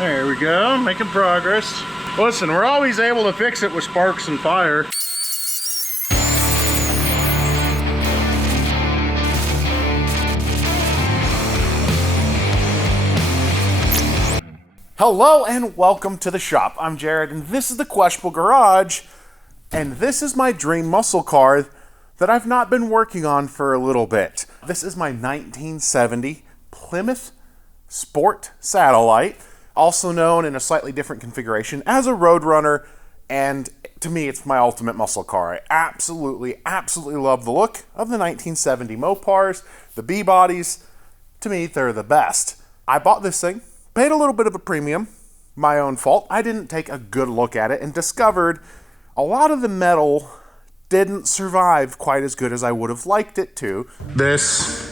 There we go, making progress. Listen, we're always able to fix it with sparks and fire. Hello and welcome to the shop. I'm Jared and this is the Questionable Garage, and this is my dream muscle car that I've not been working on for a little bit. This is my 1970 Plymouth Sport Satellite, also known in a slightly different configuration as a Roadrunner, and to me it's my ultimate muscle car. I absolutely love the look of the 1970 Mopars, the B-bodies. To me, they're the best. I bought this thing, paid a little bit of a premium, my own fault. I didn't take a good look at it and discovered a lot of the metal didn't survive quite as good as I would have liked it to. This,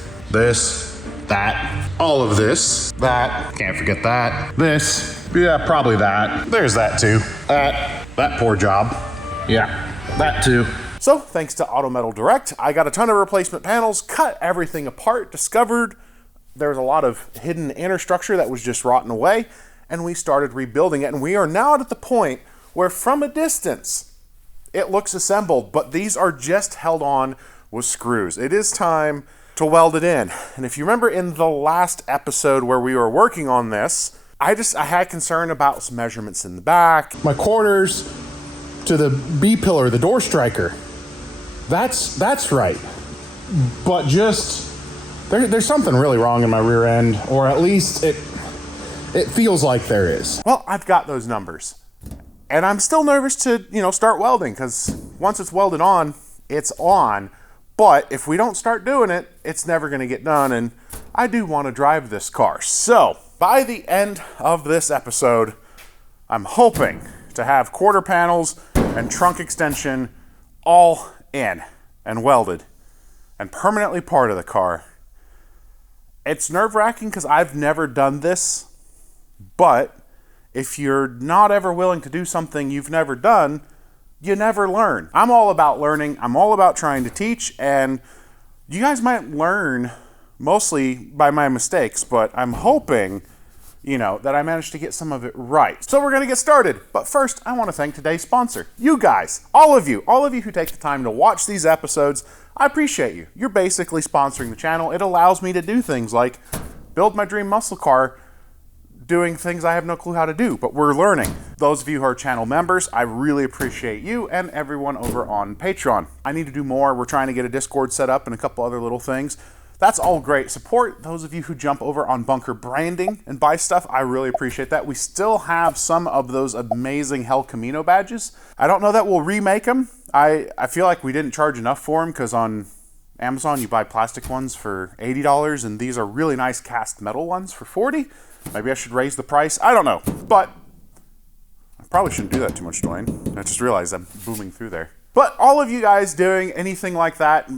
that, all of this, that, can't forget that, this, yeah, probably that, there's that too, that poor job, yeah, that too. So, thanks to Auto Metal Direct, I got a ton of replacement panels, cut everything apart, discovered there was a lot of hidden inner structure that was just rotting away, and we started rebuilding it, and we are now at the point where from a distance, it looks assembled, but these are just held on with screws. It is time to weld it in. And if you remember in the last episode where we were working on this, I had concern about some measurements in the back. My quarters to the B pillar, the door striker, that's right. But just, there's something really wrong in my rear end, or at least it feels like there is. Well, I've got those numbers. And I'm still nervous to, start welding, because once it's welded on, it's on. But if we don't start doing it, it's never going to get done, and I do want to drive this car. So, by the end of this episode, I'm hoping to have quarter panels and trunk extension all in and welded and permanently part of the car. It's nerve-wracking because I've never done this, but if you're not ever willing to do something you've never done, you never learn. I'm all about learning. I'm all about trying to teach, and you guys might learn mostly by my mistakes, but I'm hoping, that I managed to get some of it right. So we're going to get started. But first, I want to thank today's sponsor. You guys, all of you who take the time to watch these episodes, I appreciate you. You're basically sponsoring the channel. It allows me to do things like build my dream muscle car, doing things I have no clue how to do, but we're learning. Those of you who are channel members, I really appreciate you and everyone over on Patreon. I need to do more. We're trying to get a Discord set up and a couple other little things. That's all great support. Those of you who jump over on Bunker Branding and buy stuff, I really appreciate that. We still have some of those amazing Hell Camino badges. I don't know that we'll remake them. I feel like we didn't charge enough for them because on Amazon you buy plastic ones for $80 and these are really nice cast metal ones for $40. Maybe I should raise the price. I don't know, but I probably shouldn't do that too much, Dwayne. I just realized I'm booming through there. But all of you guys doing anything like that,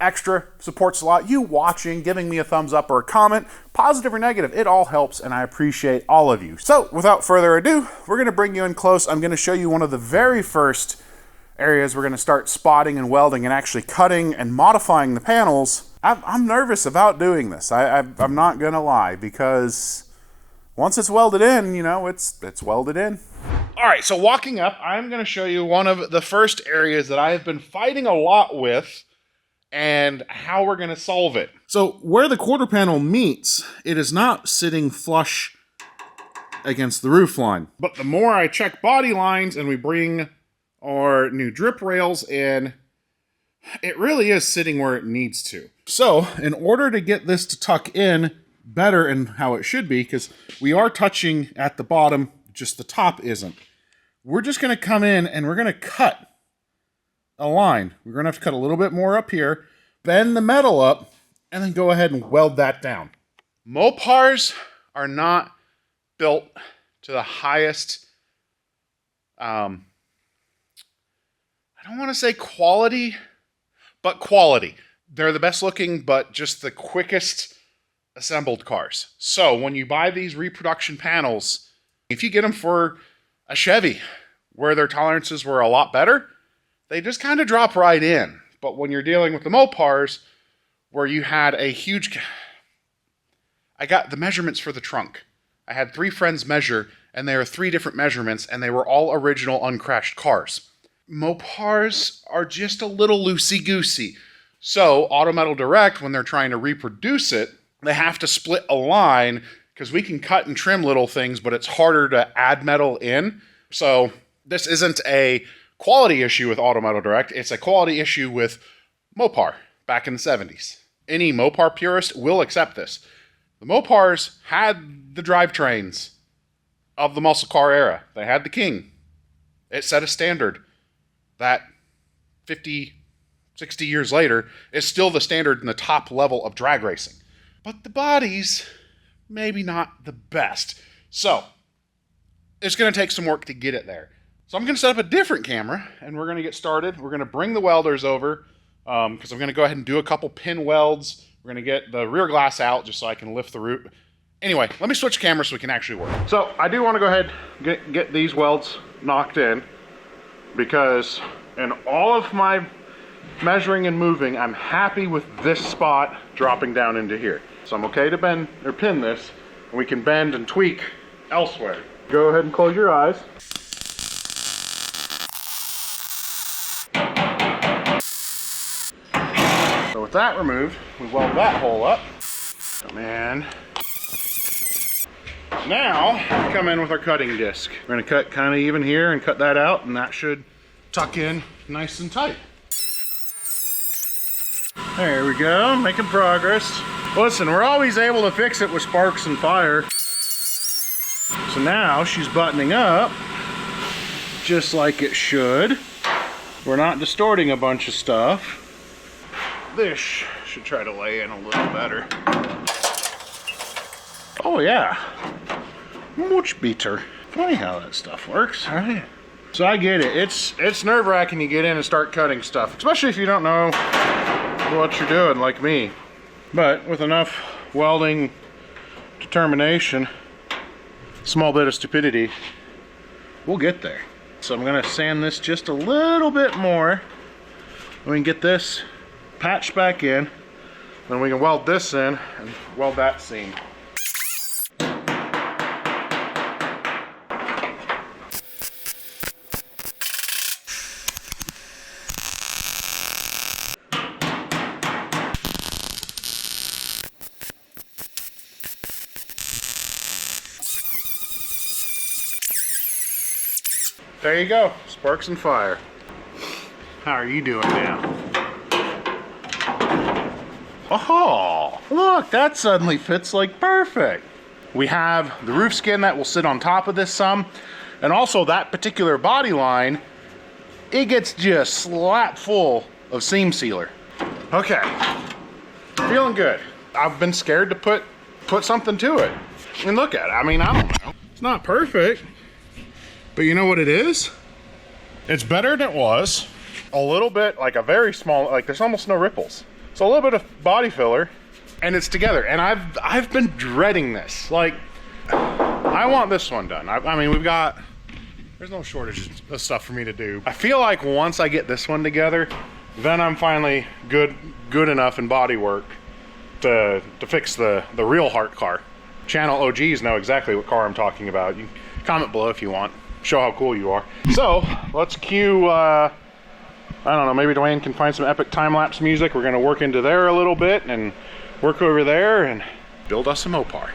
extra supports a lot. You watching, giving me a thumbs up or a comment, positive or negative, it all helps, and I appreciate all of you. So without further ado, we're going to bring you in close. I'm going to show you one of the very first areas we're going to start spotting and welding and actually cutting and modifying the panels. I'm nervous about doing this. I'm not going to lie, because once it's welded in, it's welded in. All right, so walking up, I'm going to show you one of the first areas that I have been fighting a lot with and how we're going to solve it. So where the quarter panel meets, it is not sitting flush against the roof line. But the more I check body lines and we bring our new drip rails in, it really is sitting where it needs to. So in order to get this to tuck in better and how it should be, because we are touching at the bottom, just the top isn't. We're just going to come in and we're going to cut a line. We're going to have to cut a little bit more up here, bend the metal up, and then go ahead and weld that down. Mopars are not built to the highest, I don't want to say quality, but quality. They're the best looking, but just the quickest assembled cars. So when you buy these reproduction panels, if you get them for a Chevy where their tolerances were a lot better, they just kind of drop right in. But when you're dealing with the Mopars where you had a huge, I got the measurements for the trunk. I had 3 friends measure, and they were 3 different measurements, and they were all original uncrashed cars. Mopars are just a little loosey-goosey. So Auto Metal Direct, when they're trying to reproduce it, they have to split a line, because we can cut and trim little things, but it's harder to add metal in. So this isn't a quality issue with Auto Metal Direct, it's a quality issue with Mopar back in the 70s. Any Mopar purist will accept this. The Mopars had the drivetrains of the muscle car era. They had the King. It set a standard that 50, 60 years later is still the standard in the top level of drag racing. But the bodies, maybe not the best. So, it's going to take some work to get it there. So I'm going to set up a different camera, and we're going to get started. We're going to bring the welders over, because I'm going to go ahead and do a couple pin welds. We're going to get the rear glass out just so I can lift the roof. Anyway, let me switch cameras so we can actually work. So I do want to go ahead and get these welds knocked in, because in all of my measuring and moving, I'm happy with this spot dropping down into here. So I'm okay to bend or pin this, and we can bend and tweak elsewhere. Go ahead and close your eyes. So with that removed, we weld that hole up. And now we come in with our cutting disc. We're gonna cut kind of even here and cut that out, and that should tuck in nice and tight. There we go, making progress. Listen, we're always able to fix it with sparks and fire. So now she's buttoning up just like it should. We're not distorting a bunch of stuff. This should try to lay in a little better. Oh yeah, much better. Funny how that stuff works, right? So I get it. It's nerve-wracking to get in and start cutting stuff, especially if you don't know what you're doing, like me. But with enough welding determination, small bit of stupidity, we'll get there. So I'm gonna sand this just a little bit more. We can get this patched back in, then we can weld this in and weld that seam. There you go, sparks and fire. How are you doing now? Oh, look, that suddenly fits like perfect. We have the roof skin that will sit on top of this some, and also that particular body line, it gets just slap full of seam sealer. Okay, feeling good. I've been scared to put something to it. And look at it, I mean, I don't know. It's not perfect, but you know what it is? It's better than it was. A little bit, like a very small, like there's almost no ripples. So a little bit of body filler, and it's together. And I've been dreading this. Like, I want this one done. I mean, there's no shortage of stuff for me to do. I feel like once I get this one together, then I'm finally good enough in body work to fix the real heart car. Channel OGs know exactly what car I'm talking about. You can comment below if you want. Show how cool you are. So let's cue, I don't know, maybe Dwayne can find some epic time-lapse music. We're gonna work into there a little bit and work over there and build us a Mopar.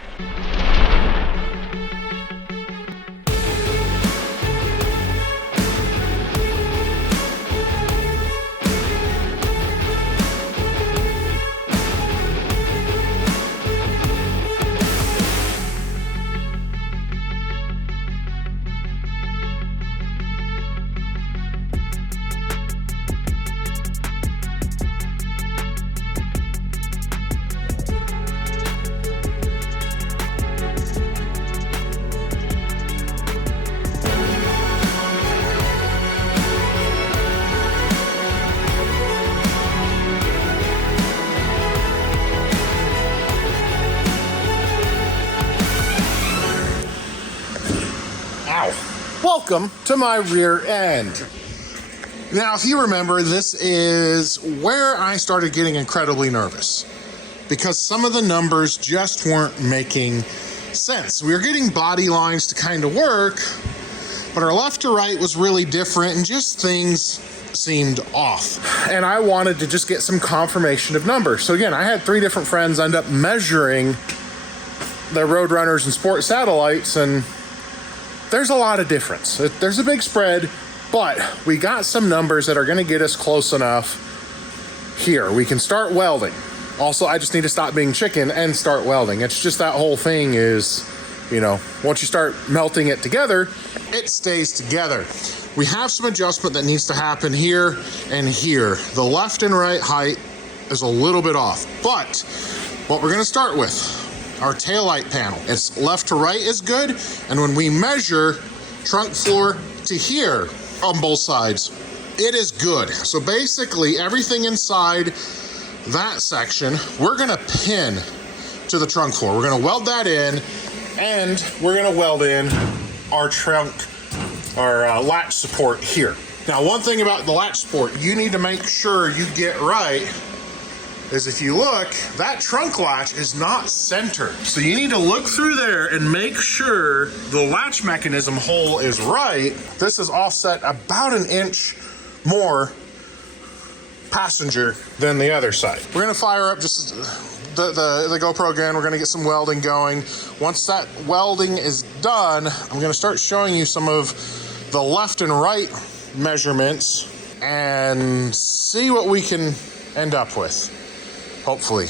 Welcome to my rear end. Now, if you remember, this is where I started getting incredibly nervous because some of the numbers just weren't making sense. We were getting body lines to kind of work, but our left to right was really different and just things seemed off. And I wanted to just get some confirmation of numbers. So again, I had 3 different friends end up measuring the Roadrunners and Sport Satellites, and there's a lot of difference. There's a big spread, but we got some numbers that are gonna get us close enough here. We can start welding. Also, I just need to stop being chicken and start welding. It's just that whole thing is, you know, once you start melting it together, it stays together. We have some adjustment that needs to happen here and here. The left and right height is a little bit off, but what we're gonna start with, our taillight panel. It's left to right is good, and when we measure trunk floor to here on both sides, it is good. So basically everything inside that section, we're gonna pin to the trunk floor. We're gonna weld that in, and we're gonna weld in our trunk, our latch support here. Now, one thing about the latch support you need to make sure you get right is if you look, that trunk latch is not centered. So you need to look through there and make sure the latch mechanism hole is right. This is offset about 1 inch more passenger than the other side. We're gonna fire up just the GoPro again. We're gonna get some welding going. Once that welding is done, I'm gonna start showing you some of the left and right measurements and see what we can end up with, hopefully.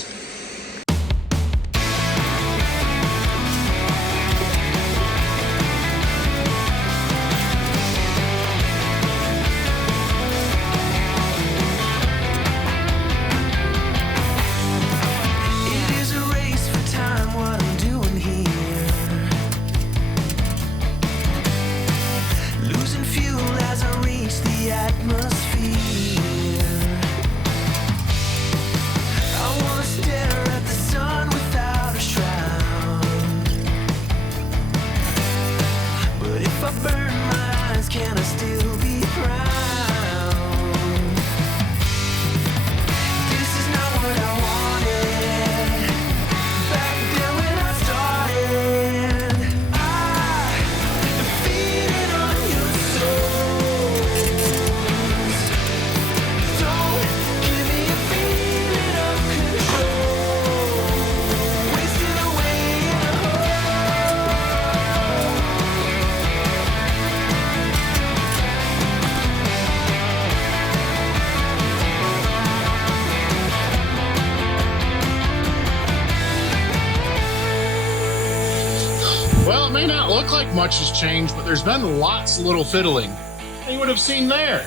Well, it may not look like much has changed, but there's been lots of little fiddling. And you would have seen there.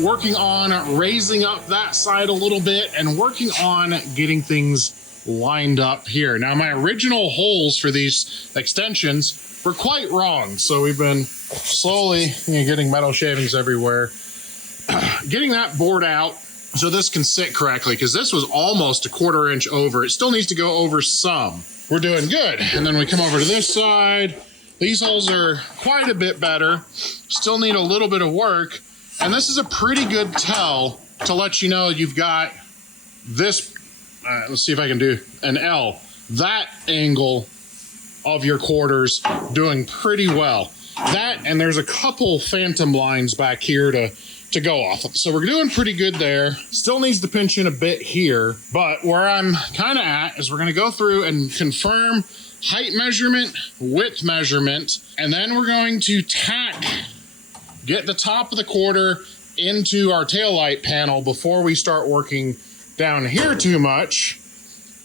Working on raising up that side a little bit and working on getting things lined up here. Now, my original holes for these extensions were quite wrong. So we've been slowly getting metal shavings everywhere. Getting that bored out so this can sit correctly, because this was almost a 1/4 inch over. It still needs to go over some. We're doing good. And then we come over to this side. These holes are quite a bit better. Still need a little bit of work. And this is a pretty good tell to let you know you've got this, let's see if I can do an L. That angle of your quarters doing pretty well. That, and there's a couple phantom lines back here to go off. So we're doing pretty good there. Still needs to pinch in a bit here, but where I'm kind of at is we're gonna go through and confirm height measurement, width measurement, and then we're going to tack, get the top of the quarter into our taillight panel before we start working down here too much,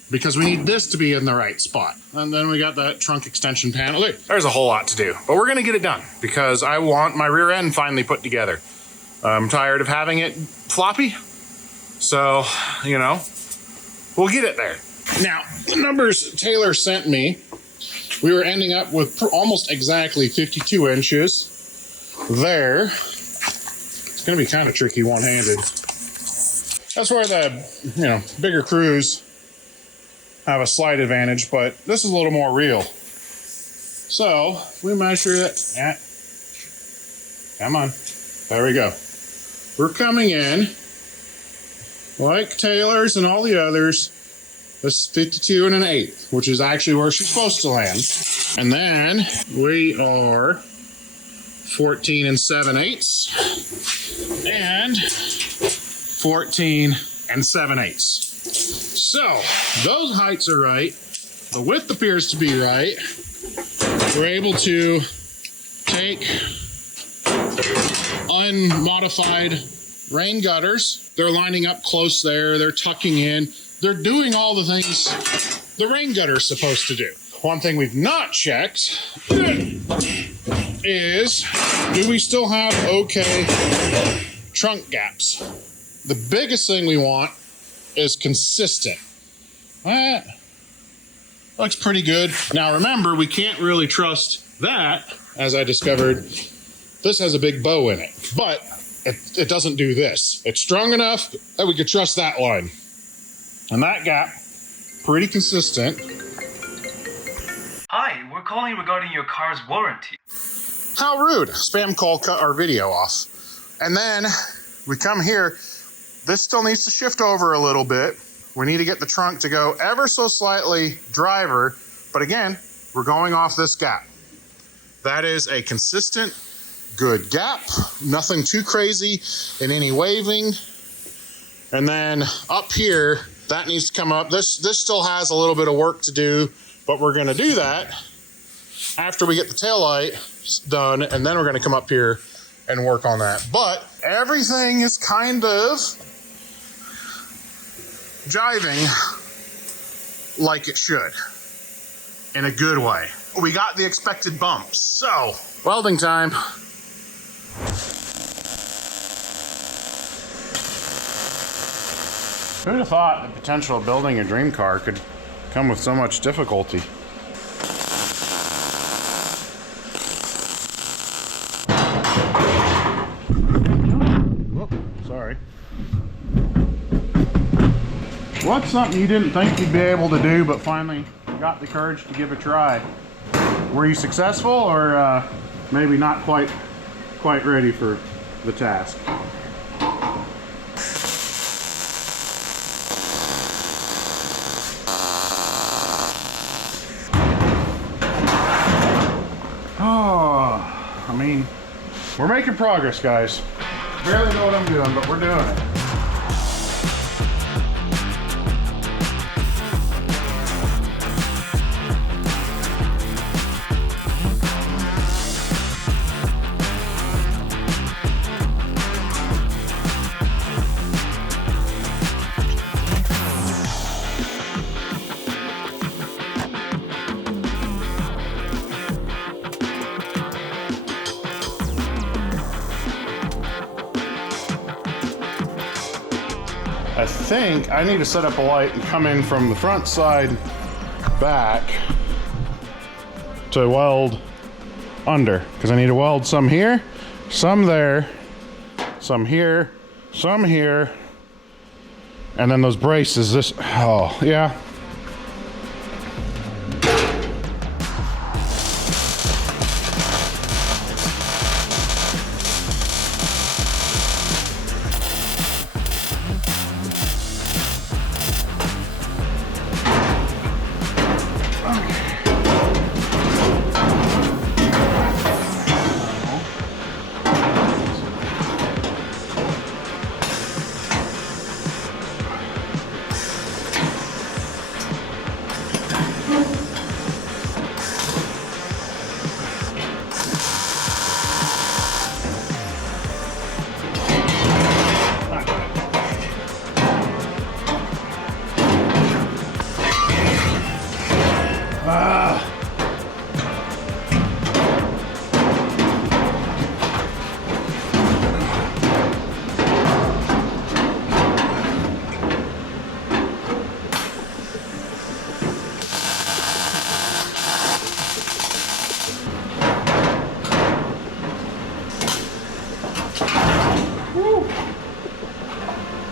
because we need this to be in the right spot. And then we got that trunk extension panel. Look, there's a whole lot to do, but we're gonna get it done because I want my rear end finally put together. I'm tired of having it floppy. So, you know, we'll get it there. Now, the numbers Taylor sent me, we were ending up with almost exactly 52 inches there. It's gonna be kind of tricky one-handed. That's where the, bigger crews have a slight advantage, but this is a little more real. So, we measure it at, come on, there we go. We're coming in, like Taylor's and all the others, this is 52 1/8, which is actually where she's supposed to land. And then we are 14 7/8 and 14 7/8. So those heights are right. The width appears to be right. We're able to take unmodified rain gutters. They're lining up close there. They're tucking in. They're doing all the things the rain gutter is supposed to do. One thing we've not checked is, do we still have okay trunk gaps? The biggest thing we want is consistent. That looks pretty good. Now remember, we can't really trust that. As I discovered, this has a big bow in it, but it doesn't do this. It's strong enough that we could trust that line. And that gap, pretty consistent. Hi, we're calling regarding your car's warranty. How rude. Spam call cut our video off. And then we come here. This still needs to shift over a little bit. We need to get the trunk to go ever so slightly driver. But again, we're going off this gap. That is a consistent, good gap. Nothing too crazy in any waving. And then up here, that needs to come up. This still has a little bit of work to do, but we're gonna do that after we get the taillight done, and then we're gonna come up here and work on that. But everything is kind of jiving like it should, in a good way. We got the expected bumps. So, welding time. Who'd have thought the potential of building a dream car could come with so much difficulty? Whoop, sorry. What's something you didn't think you'd be able to do, but finally got the courage to give a try? Were you successful, or maybe not quite ready for the task? I mean, we're making progress, guys. Barely know what I'm doing, but we're doing it. I think I need to set up a light and come in from the front side back to weld under, because I need to weld some here, some there, some here, some here, and then those braces. This, oh yeah.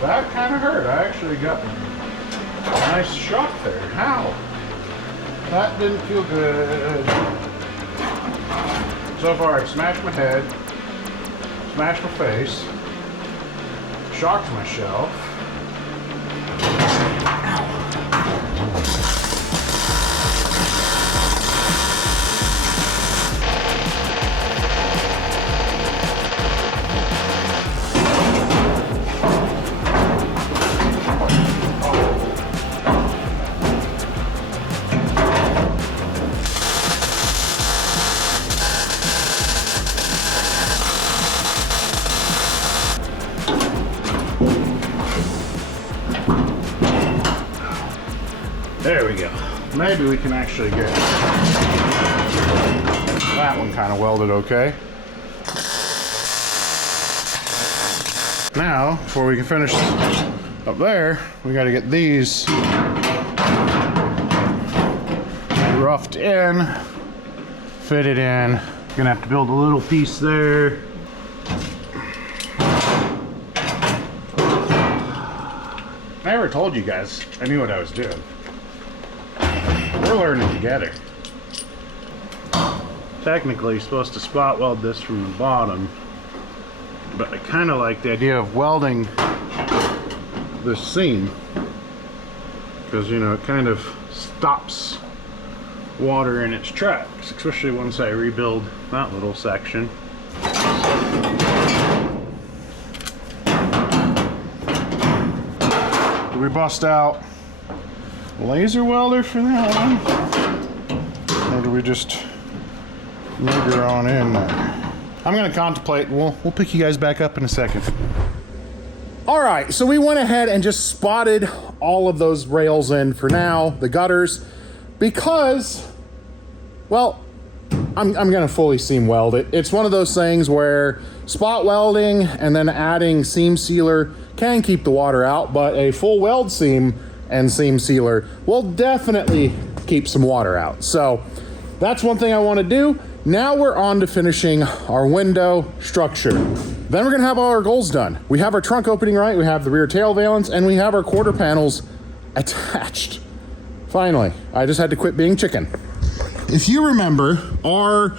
That kind of hurt. I actually got a nice shock there. How? That didn't feel good. So far, I smashed my head, smashed my face, shocked myself. maybe we can actually get that one kind of welded okay. Now, before we can finish up there, we got to get these roughed in, fitted in. Gonna have to build a little piece there. I never told you guys I knew what I was doing. We're learning together. Technically, you're supposed to spot weld this from the bottom, but I kind of like the idea of welding this seam because, you know, it kind of stops water in its tracks, especially once I rebuild that little section. Do we bust out laser welder for that one? Or do we just nigger on in there? I'm gonna contemplate. We'll pick you guys back up in a second. All right, so we went ahead and just spotted all of those rails in for now, the gutters, because, well, I'm gonna fully seam weld it. It's one of those things where spot welding and then adding seam sealer can keep the water out, but a full weld seam and seam sealer will definitely keep some water out. So that's one thing I wanna do. Now we're on to finishing our window structure. Then we're gonna have all our goals done. We have our trunk opening right, we have the rear tail valance, and we have our quarter panels attached. Finally, I just had to quit being chicken. If you remember, our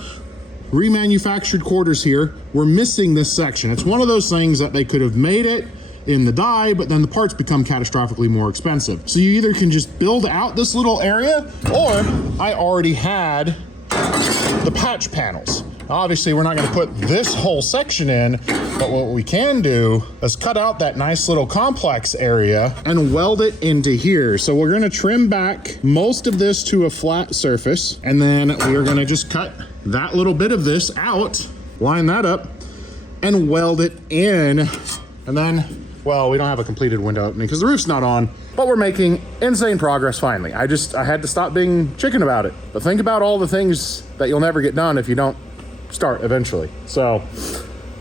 remanufactured quarters here, we're missing this section. It's one of those things that they could have made it in the die, but then the parts become catastrophically more expensive. So you either can just build out this little area, or I already had the patch panels. Obviously, we're not gonna put this whole section in, but what we can do is cut out that nice little complex area and weld it into here. So we're gonna trim back most of this to a flat surface, and then we're gonna just cut that little bit of this out, line that up, and weld it in. And then, well, we don't have a completed window opening because the roof's not on, but we're making insane progress finally. I had to stop being chicken about it. But think about all the things that you'll never get done if you don't start eventually. So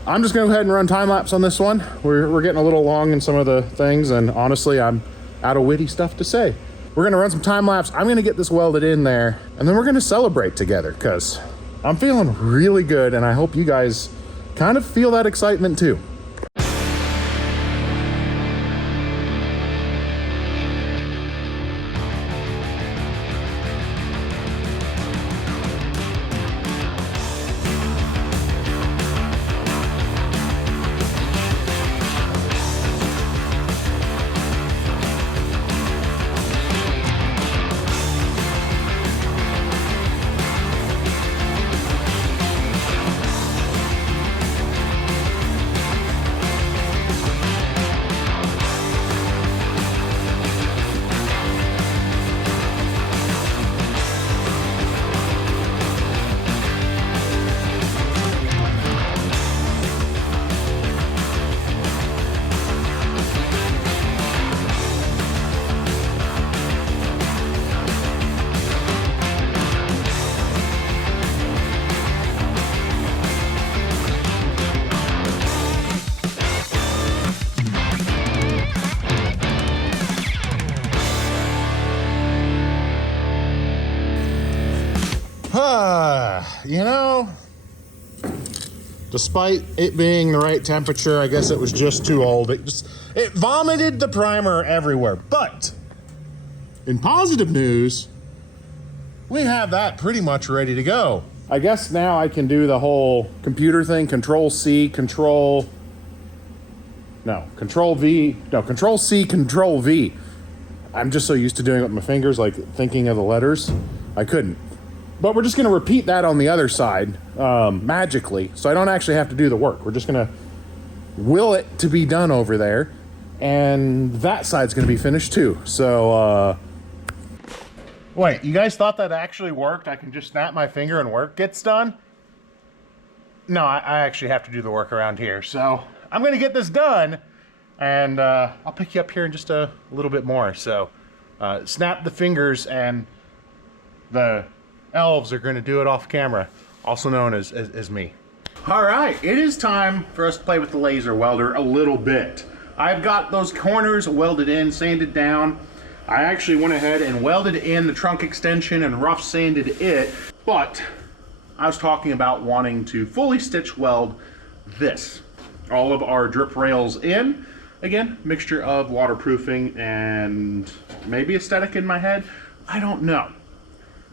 I'm just gonna go ahead and run time lapse on this one. We're getting a little long in some of the things, and honestly, I'm out of witty stuff to say. We're gonna run some time lapse. I'm gonna get this welded in there, and then we're gonna celebrate together because I'm feeling really good, and I hope you guys kind of feel that excitement too. You know, despite it being the right temperature, I guess it was just too old. It vomited the primer everywhere. But in positive news, we have that pretty much ready to go. I guess now I can do the whole computer thing, Control C, Control V. I'm just so used to doing it with my fingers, like thinking of the letters, I couldn't. But we're just gonna repeat that on the other side, magically, so I don't actually have to do the work. We're just gonna will it to be done over there, and that side's gonna be finished too. So, wait, you guys thought that actually worked? I can just snap my finger and work gets done? No, I actually have to do the work around here. So I'm gonna get this done, and I'll pick you up here in just a little bit more. So snap the fingers and The elves are going to do it off camera, also known as me. All right, it is time for us to play with the laser welder a little bit. I've got those corners welded in, sanded down. I actually went ahead and welded in the trunk extension and rough sanded it, but I was talking about wanting to fully stitch weld this. All of our drip rails in. Again, mixture of waterproofing and maybe aesthetic in my head. I don't know.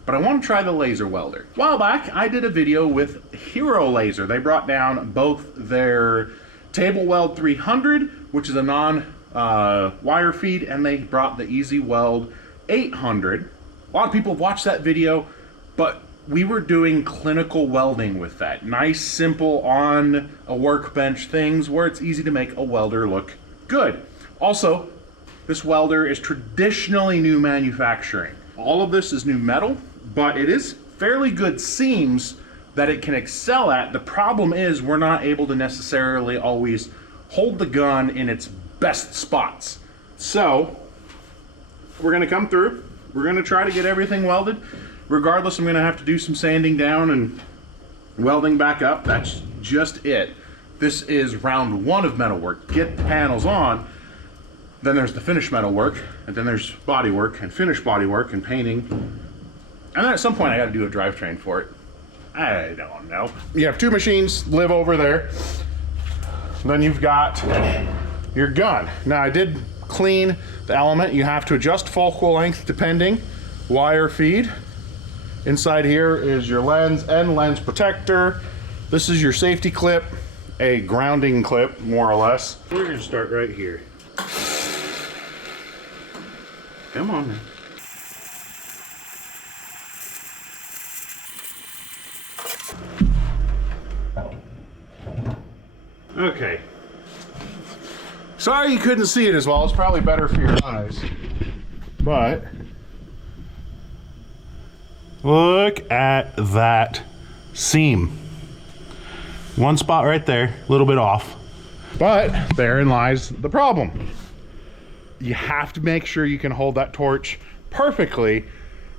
But I want to try the laser welder. A while back, I did a video with HeroLaser. They brought down both their Table Weld 300, which is a non-wire feed, and they brought the Easy Weld 800. A lot of people have watched that video, but we were doing clinical welding with that. Nice, simple, on a workbench things where it's easy to make a welder look good. Also, this welder is traditionally new manufacturing. All of this is new metal, but it is fairly good seams that it can excel at. The problem is we're not able to necessarily always hold the gun in its best spots. So we're gonna come through, we're gonna try to get everything welded. Regardless, I'm gonna have to do some sanding down and welding back up. That's just it. This is round one of metal work. Get the panels on, then there's the finished metal work, and then there's body work and finished body work and painting. And then at some point I gotta do a drivetrain for it. I don't know. You have two machines live over there. Then you've got your gun. Now I did clean the element. You have to adjust focal length depending. Wire feed. Inside here is your lens and lens protector. This is your safety clip, a grounding clip, more or less. We're gonna start right here. Come on, man. Okay. Sorry you couldn't see it as well. It's probably better for your eyes. But look at that seam. One spot right there, a little bit off. But therein lies the problem. You have to make sure you can hold that torch perfectly.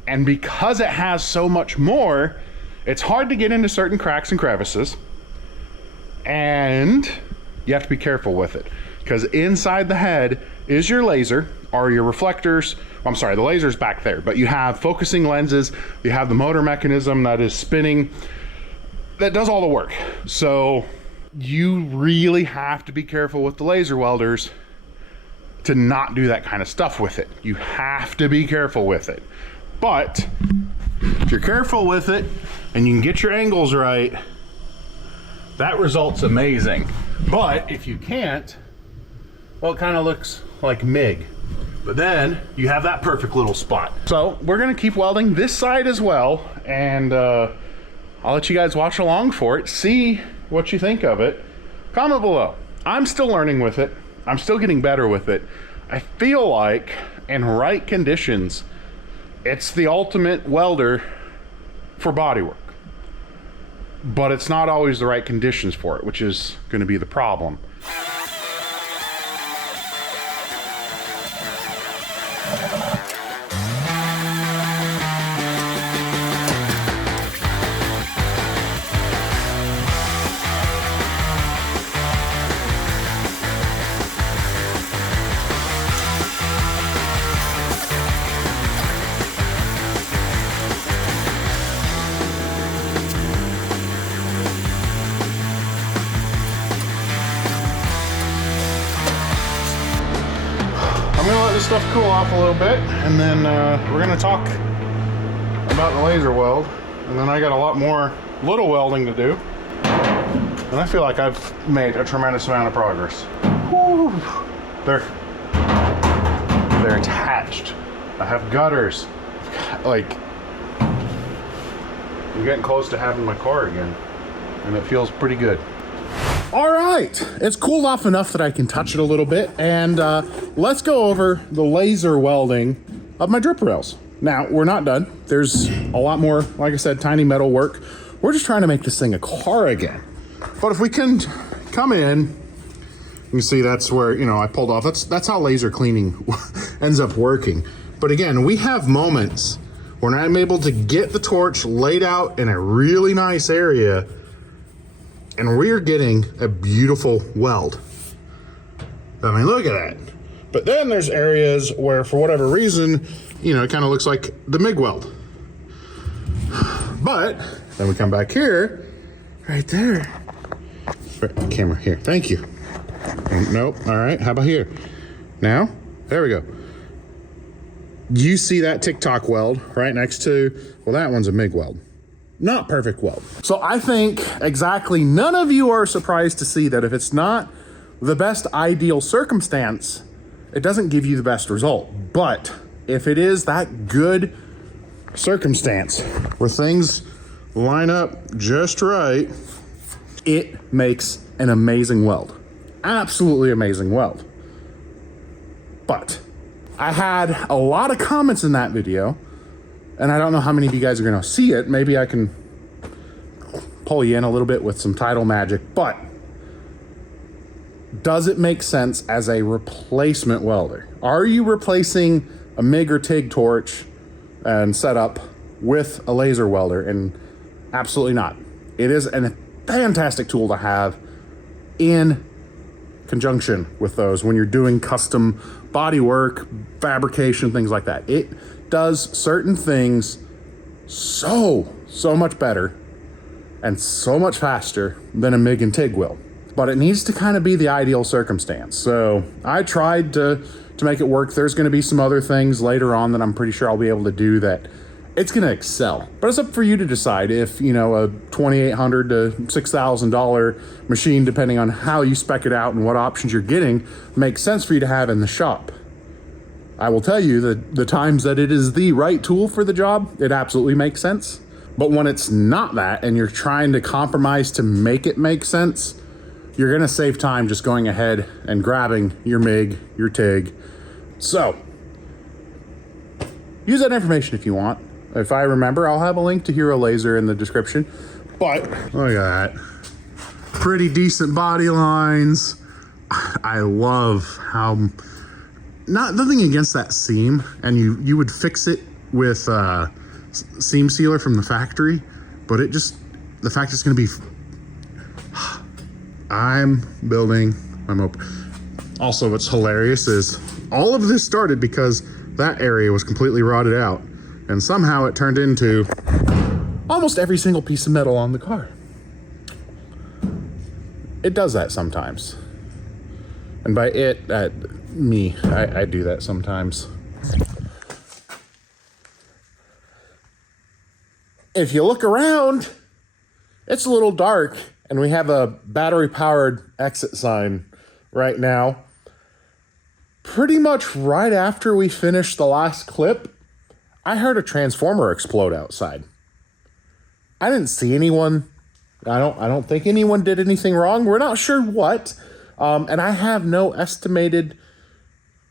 And because it has so much more, it's hard to get into certain cracks and crevices. And you have to be careful with it. Because inside the head is your laser, or your reflectors. I'm sorry, the laser's back there, but you have focusing lenses, you have the motor mechanism that is spinning, that does all the work. So you really have to be careful with the laser welders to not do that kind of stuff with it. You have to be careful with it. But if you're careful with it and you can get your angles right, that result's amazing. But if you can't, well, it kind of looks like MIG. But then you have that perfect little spot. So we're gonna keep welding this side as well, and I'll let you guys watch along for it, see what you think of it. Comment below. I'm still learning with it. I'm still getting better with it. I feel like in right conditions, it's the ultimate welder for bodywork. But it's not always the right conditions for it, which is gonna be the problem. I'm gonna let this stuff cool off a little bit, and then we're gonna talk about the laser weld, and then I got a lot more little welding to do, and I feel like I've made a tremendous amount of progress. Whew. They're attached. I have gutters. Like, I'm getting close to having my car again, and it feels pretty good. All right, it's cooled off enough that I can touch it a little bit, and let's go over the laser welding of my drip rails. Now, we're not done. There's a lot more, like I said, tiny metal work. We're just trying to make this thing a car again. But if we can come in, you can see that's where, you know, I pulled off. That's how laser cleaning ends up working. But again, we have moments when I'm able to get the torch laid out in a really nice area, and we're getting a beautiful weld. I mean, look at that. But then there's areas where, for whatever reason, you know, it kind of looks like the MIG weld. But then we come back here, right there. Camera here, thank you. Nope, all right, how about here? Now, there we go. You see that TikTok weld right next to, well, that one's a MIG weld. Not perfect weld. So I think exactly none of you are surprised to see that if it's not the best ideal circumstance, it doesn't give you the best result. But if it is that good circumstance where things line up just right, it makes an amazing weld. Absolutely amazing weld. But I had a lot of comments in that video, and I don't know how many of you guys are gonna see it. Maybe I can pull you in a little bit with some title magic, but does it make sense as a replacement welder? Are you replacing a MIG or TIG torch and setup with a laser welder? And absolutely not. It is a fantastic tool to have in conjunction with those when you're doing custom body work, fabrication, things like that. It does certain things so much better and so much faster than a MIG and TIG will. But it needs to kind of be the ideal circumstance. So I tried to make it work. There's going to be some other things later on that I'm pretty sure I'll be able to do that it's going to excel. But it's up for you to decide if, you know, a $2,800 to $6,000 machine, depending on how you spec it out and what options you're getting, makes sense for you to have in the shop. I will tell you that the times that it is the right tool for the job, it absolutely makes sense. But when it's not that and you're trying to compromise to make it make sense, you're going to save time just going ahead and grabbing your MIG, your TIG. So use that information if you want. If I remember, I'll have a link to HeroLaser in the description. But look at that. Pretty decent body lines. I love how, nothing against that seam, and you would fix it with seam sealer from the factory, but it just, the fact it's going to be, I'm building, I'm open. Also, what's hilarious is all of this started because that area was completely rotted out, and somehow it turned into almost every single piece of metal on the car. It does that sometimes. And by it, me, I do that sometimes. If you look around, it's a little dark, and we have a battery-powered exit sign right now. Pretty much right after we finished the last clip, I heard a transformer explode outside. I didn't see anyone. I don't think anyone did anything wrong. We're not sure what. And I have no estimated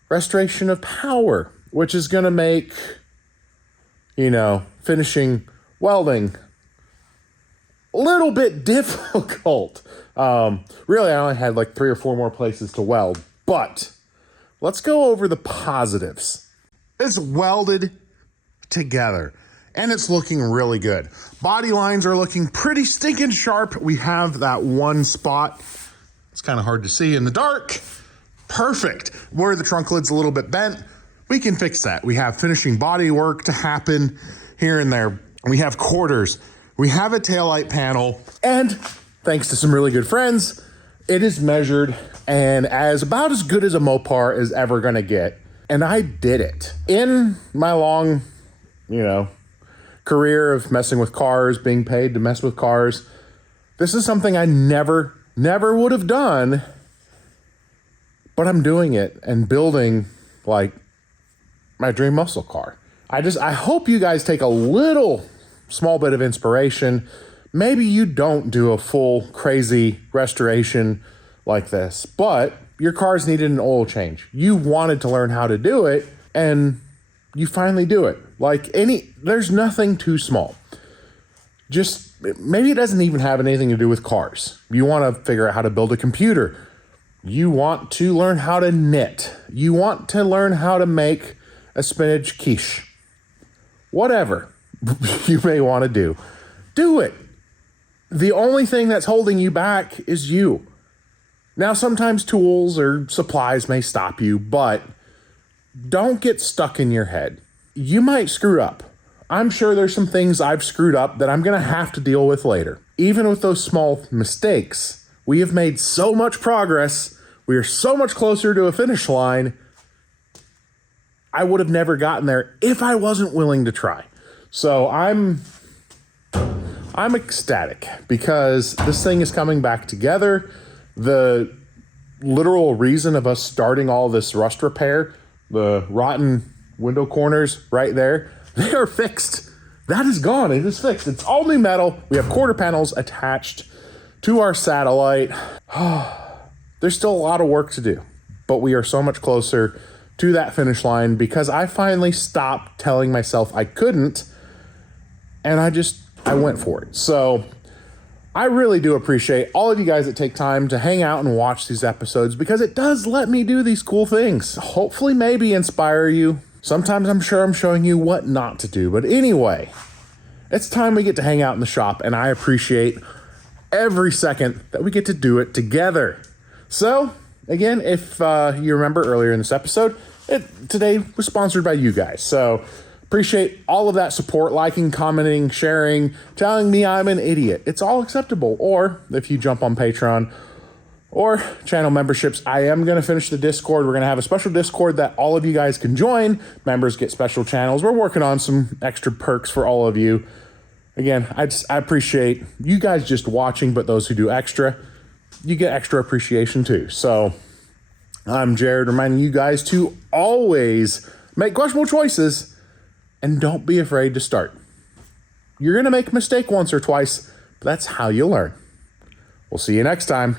restoration of power, which is going to make, finishing welding a little bit difficult. Really, I only had like 3 or 4 more places to weld. But let's go over the positives. It's welded together, and it's looking really good. Body lines are looking pretty stinking sharp. We have that one spot. It's kind of hard to see in the dark. Perfect. Where the trunk lid's a little bit bent, we can fix that. We have finishing body work to happen here and there. We have quarters. We have a taillight panel. And thanks to some really good friends, it is measured and about as good as a Mopar is ever going to get. And I did it. In my long, career of messing with cars, being paid to mess with cars, this is something I never would have done, but I'm doing it and building like my dream muscle car. I hope you guys take a little small bit of inspiration. Maybe you don't do a full crazy restoration like this, but your car's needed an oil change. You wanted to learn how to do it, and you finally do it. There's nothing too small. Just, maybe it doesn't even have anything to do with cars. You want to figure out how to build a computer. You want to learn how to knit. You want to learn how to make a spinach quiche. whatever you may want to do it. The only thing that's holding you back is you. Now, sometimes tools or supplies may stop you, but don't get stuck in your head. You might screw up. I'm sure there's some things I've screwed up that I'm going to have to deal with later. Even with those small mistakes, we have made so much progress. We are so much closer to a finish line. I would have never gotten there if I wasn't willing to try. So I'm ecstatic because this thing is coming back together. The literal reason of us starting all this rust repair, the rotten window corners right there, they are fixed. That is gone. It is fixed. It's all new metal. We have quarter panels attached to our satellite. There's still a lot of work to do, but we are so much closer to that finish line because I finally stopped telling myself I couldn't, and I went for it. So I really do appreciate all of you guys that take time to hang out and watch these episodes because it does let me do these cool things. Hopefully maybe inspire you. Sometimes I'm sure I'm showing you what not to do. But anyway, it's time we get to hang out in the shop, and I appreciate every second that we get to do it together. So, again, if you remember earlier in this episode, today was sponsored by you guys. So, appreciate all of that support, liking, commenting, sharing, telling me I'm an idiot. It's all acceptable. Or if you jump on Patreon or channel memberships, I am going to finish the Discord. We're going to have a special Discord that all of you guys can join. Members get special channels. We're working on some extra perks for all of you. Again, I appreciate you guys just watching, but those who do extra, you get extra appreciation too. So I'm Jared, reminding you guys to always make questionable choices and don't be afraid to start. You're going to make a mistake once or twice, but that's how you learn. We'll see you next time.